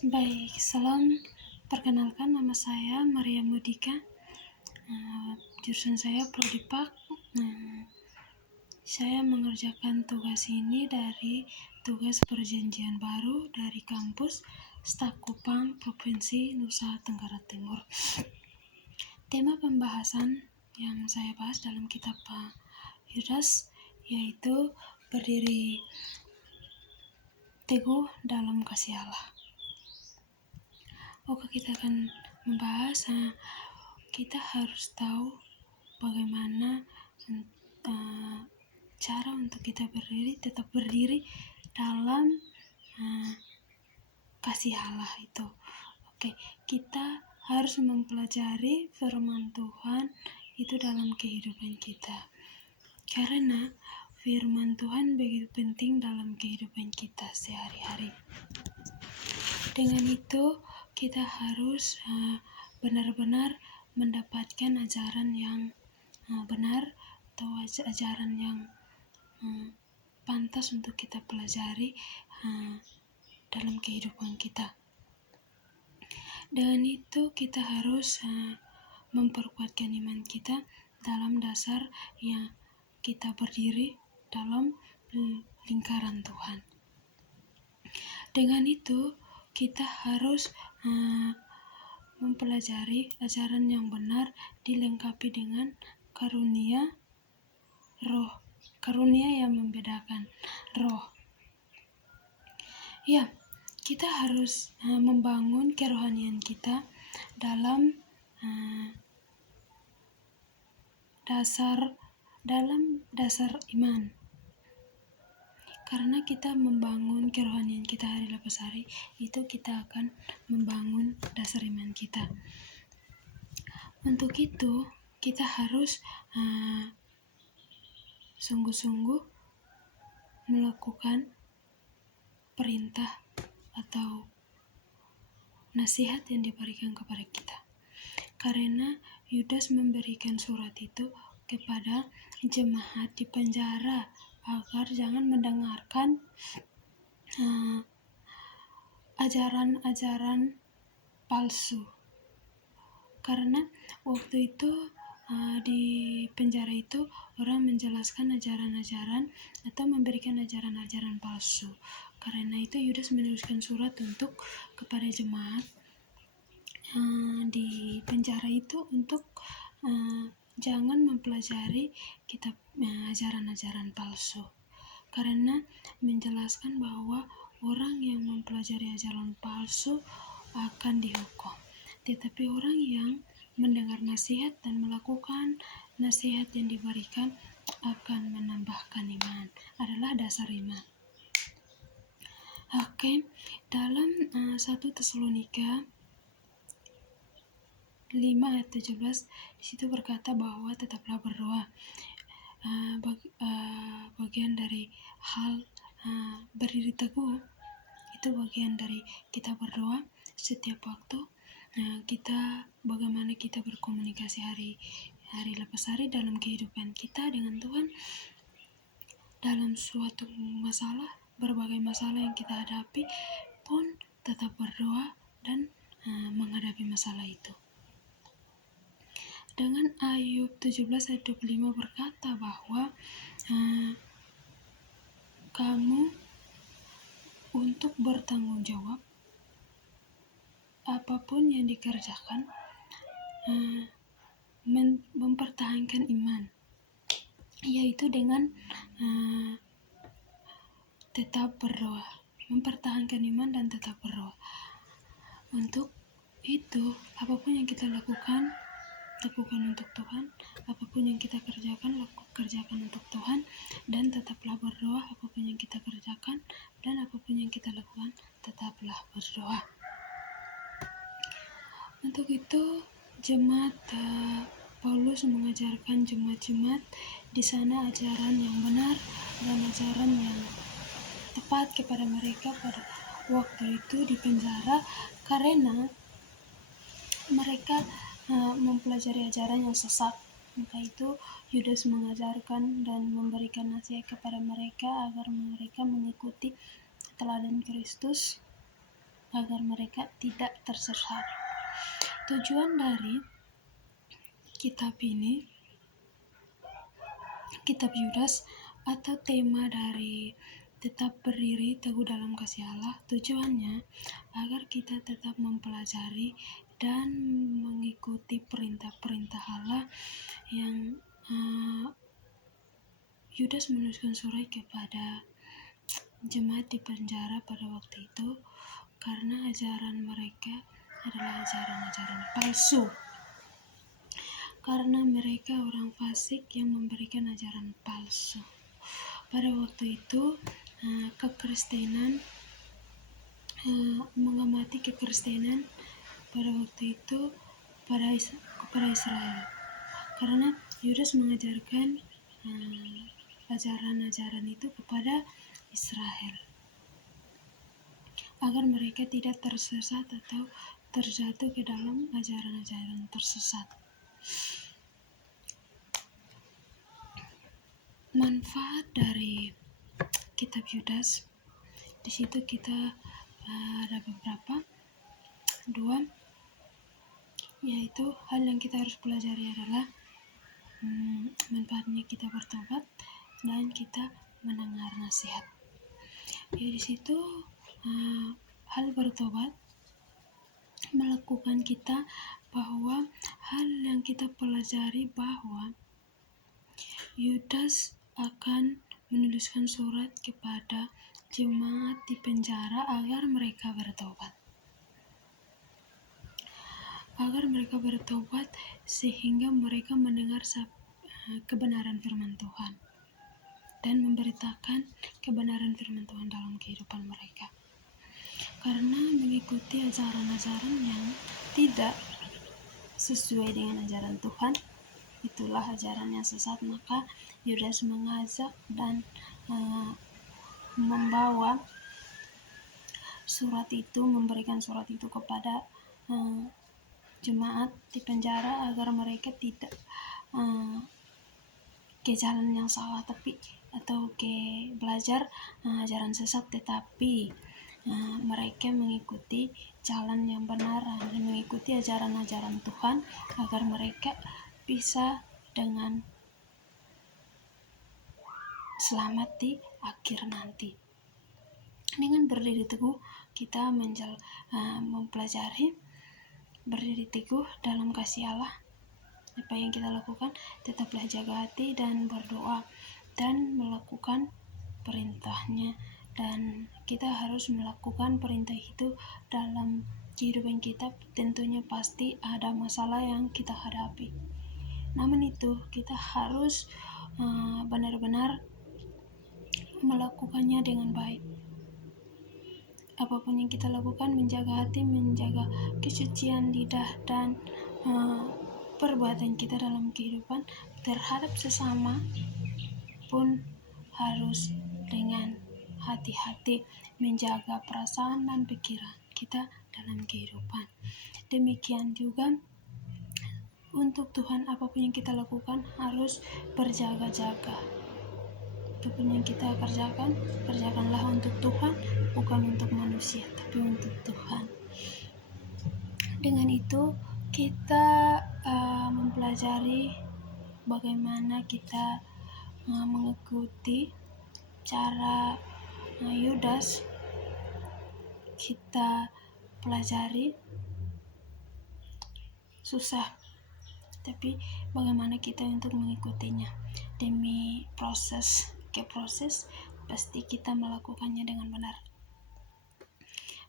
Baik, salam. Perkenalkan, nama saya Maria Mudika. Jurusan saya Prodipak. Saya mengerjakan tugas ini dari tugas perjanjian baru dari kampus STAK Kupang, Provinsi Nusa Tenggara Timur. Tema pembahasan yang saya bahas dalam kitab Yudas yaitu berdiri teguh dalam kasih Allah. Oke, kita akan membahas. Kita harus tahu bagaimana cara untuk kita tetap berdiri dalam kasih Allah itu. Oke, kita harus mempelajari firman Tuhan itu dalam kehidupan kita. Karena firman Tuhan begitu penting dalam kehidupan kita sehari-hari. Dengan itu, kita harus benar-benar mendapatkan ajaran yang benar atau ajaran yang pantas untuk kita pelajari dalam kehidupan kita. Dengan itu, kita harus memperkuatkan iman kita dalam dasar yang kita berdiri dalam lingkaran Tuhan. Dengan itu, kita harus mempelajari ajaran yang benar dilengkapi dengan karunia roh, karunia yang membedakan roh. Ya, kita harus membangun kerohanian kita dalam dasar iman. Karena kita membangun kerohanian kita hari lepas hari, itu kita akan membangun dasar iman kita. Untuk itu, kita harus sungguh-sungguh melakukan perintah atau nasihat yang diberikan kepada kita. Karena Yudas memberikan surat itu kepada jemaat di penjara agar jangan mendengarkan ajaran-ajaran palsu. Karena waktu itu di penjara itu orang menjelaskan ajaran-ajaran atau memberikan ajaran-ajaran palsu. Karena itu Yudas menuliskan surat untuk kepada jemaat di penjara itu untuk jangan mempelajari kitab ajaran-ajaran palsu. Karena menjelaskan bahwa orang yang mempelajari ajaran palsu akan dihukum. Tetapi orang yang mendengar nasihat dan melakukan nasihat yang diberikan akan menambahkan iman, adalah dasar iman. Oke, dalam 1 Tesalonika 5 ayat 17 di situ berkata bahwa tetaplah berdoa. Bagian dari hal berdiri teguh itu bagian dari kita berdoa setiap waktu. Bagaimana kita berkomunikasi hari lepas hari dalam kehidupan kita dengan Tuhan dalam suatu masalah, berbagai masalah yang kita hadapi pun tetap berdoa dan menghadapi masalah itu. Dengan Ayub 17 ayat 25 berkata bahwa kamu untuk bertanggung jawab apapun yang dikerjakan, mempertahankan iman, yaitu dengan tetap berdoa, mempertahankan iman dan tetap berdoa. Untuk itu, apapun yang kita lakukan untuk Tuhan. Apapun yang kita kerjakan untuk Tuhan, dan tetaplah berdoa. Apapun yang kita kerjakan dan apapun yang kita lakukan, tetaplah berdoa. Untuk itu, jemaat Paulus mengajarkan jemaat-jemaat di sana ajaran yang benar dan ajaran yang tepat kepada mereka pada waktu itu di penjara, karena mereka mempelajari ajaran yang sesat. Maka itu Yudas mengajarkan dan memberikan nasihat kepada mereka agar mereka mengikuti teladan Kristus agar mereka tidak tersesat. Tujuan dari kitab ini, kitab Yudas, atau tema dari tetap berdiri teguh dalam kasih Allah, tujuannya agar kita tetap mempelajari dan mengikuti perintah-perintah Allah yang Yudas menuliskan surat kepada jemaat di penjara pada waktu itu karena ajaran mereka adalah ajaran-ajaran palsu. Karena mereka orang fasik yang memberikan ajaran palsu. Pada waktu itu kekristenan, mengamati kekristenan pada waktu itu kepada Israel, karena Yudas mengajarkan ajaran-ajaran itu kepada Israel agar mereka tidak tersesat atau terjatuh ke dalam ajaran-ajaran tersesat. Manfaat dari kitab Yudas, di situ kita ada beberapa, dua, yaitu hal yang kita harus pelajari adalah manfaatnya kita bertobat dan kita mendengar nasihat. Ya, di situ hal bertobat melakukan kita bahwa hal yang kita pelajari bahwa Yudas akan menuliskan surat kepada jemaat di penjara agar mereka bertobat. Sehingga mereka mendengar kebenaran firman Tuhan dan memberitakan kebenaran firman Tuhan dalam kehidupan mereka. Karena mengikuti ajaran-ajaran yang tidak sesuai dengan ajaran Tuhan, itulah ajaran yang sesat, maka Yudas mengajak dan membawa surat itu, memberikan surat itu kepada jemaat di penjara agar mereka tidak ke jalan yang salah atau ke belajar ajaran sesat, tetapi mereka mengikuti jalan yang benar dan mengikuti ajaran-ajaran Tuhan agar mereka bisa dengan selamat di akhir nanti. Dengan berdiri teguh kita mempelajari berdiri teguh dalam kasih Allah. Apa yang kita lakukan, tetaplah jaga hati dan berdoa dan melakukan perintahnya, dan kita harus melakukan perintah itu dalam kehidupan kita. Tentunya pasti ada masalah yang kita hadapi, namun itu kita harus benar-benar melakukannya dengan baik. Apapun yang kita lakukan, menjaga hati, menjaga kesucian lidah dan perbuatan kita dalam kehidupan terhadap sesama pun harus dengan hati-hati, menjaga perasaan dan pikiran kita dalam kehidupan. Demikian juga untuk Tuhan, apapun yang kita lakukan harus berjaga-jaga. Apapun yang kita kerjakanlah untuk Tuhan, bukan untuk manusia, tapi untuk Tuhan. Dengan itu kita mempelajari bagaimana kita mengikuti cara Yudas. Kita pelajari susah, tapi bagaimana kita untuk mengikutinya. Demi proses pasti kita melakukannya dengan benar.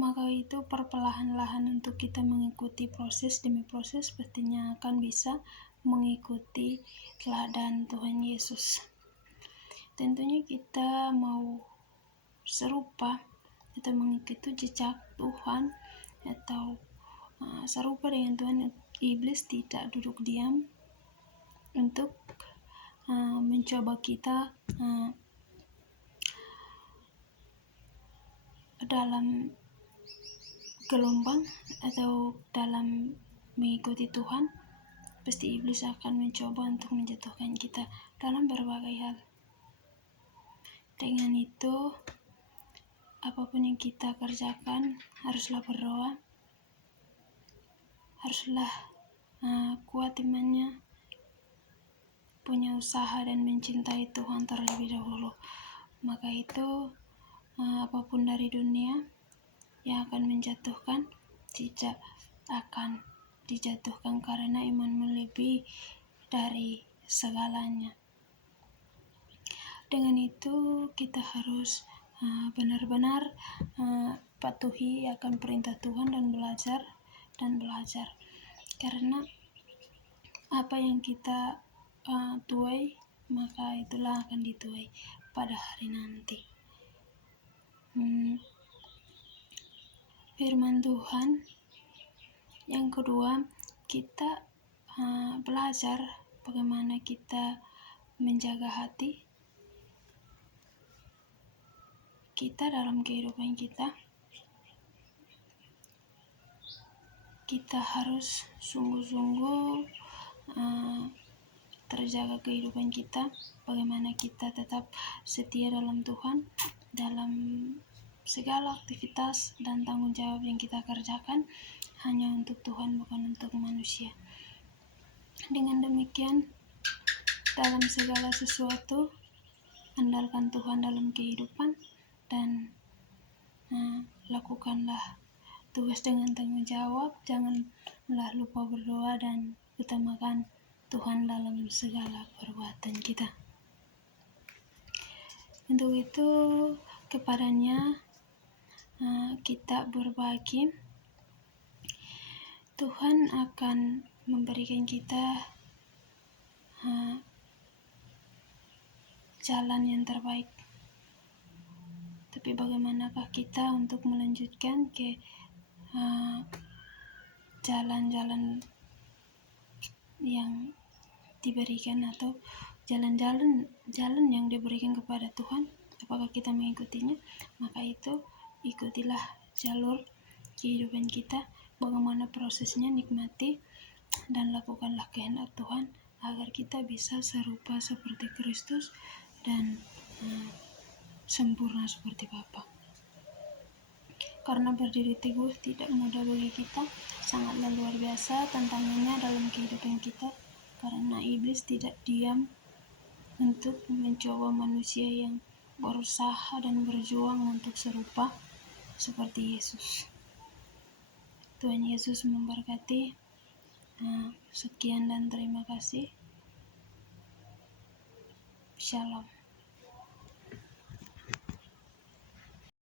Maka itu perlahan-lahan untuk kita mengikuti proses demi proses, pastinya akan bisa mengikuti teladan Tuhan Yesus. Tentunya kita mau serupa atau mengikuti jejak Tuhan atau serupa dengan Tuhan. Iblis tidak duduk diam untuk mencoba kita dalam gelombang atau dalam mengikuti Tuhan. Pasti iblis akan mencoba untuk menjatuhkan kita dalam berbagai hal. Dengan itu apapun yang kita kerjakan haruslah berdoa, haruslah kuat imannya, punya usaha dan mencintai Tuhan terlebih dahulu. Maka itu apapun dari dunia yang akan menjatuhkan tidak akan dijatuhkan, karena imanmu lebih dari segalanya. Dengan itu kita harus benar-benar patuhi akan perintah Tuhan dan belajar, karena apa yang kita tuai, maka itulah akan dituai pada hari nanti. Firman Tuhan yang kedua, kita belajar bagaimana kita menjaga hati kita dalam kehidupan kita. Kita harus sungguh-sungguh terjaga kehidupan kita, bagaimana kita tetap setia dalam Tuhan, dalam segala aktivitas dan tanggung jawab yang kita kerjakan hanya untuk Tuhan, bukan untuk manusia. Dengan demikian, dalam segala sesuatu andalkan Tuhan dalam kehidupan dan lakukanlah tugas dengan tanggung jawab. Janganlah lupa berdoa dan utamakan Tuhan dalam segala perbuatan kita. Untuk itu kepadanya kita berbagi, Tuhan akan memberikan kita jalan yang terbaik. Tapi bagaimanakah kita untuk melanjutkan ke jalan-jalan yang diberikan, atau jalan yang diberikan kepada Tuhan? Apakah kita mengikutinya? Maka itu ikutilah jalur kehidupan kita, bagaimana prosesnya, nikmati dan lakukanlah kehendak Tuhan agar kita bisa serupa seperti Kristus dan sempurna seperti Bapa. Karena berdiri teguh tidak mudah bagi kita, sangatlah luar biasa tantangannya dalam kehidupan kita, karena iblis tidak diam untuk mencoba manusia yang berusaha dan berjuang untuk serupa seperti Yesus. Tuhan Yesus memberkati. Sekian dan terima kasih. Shalom.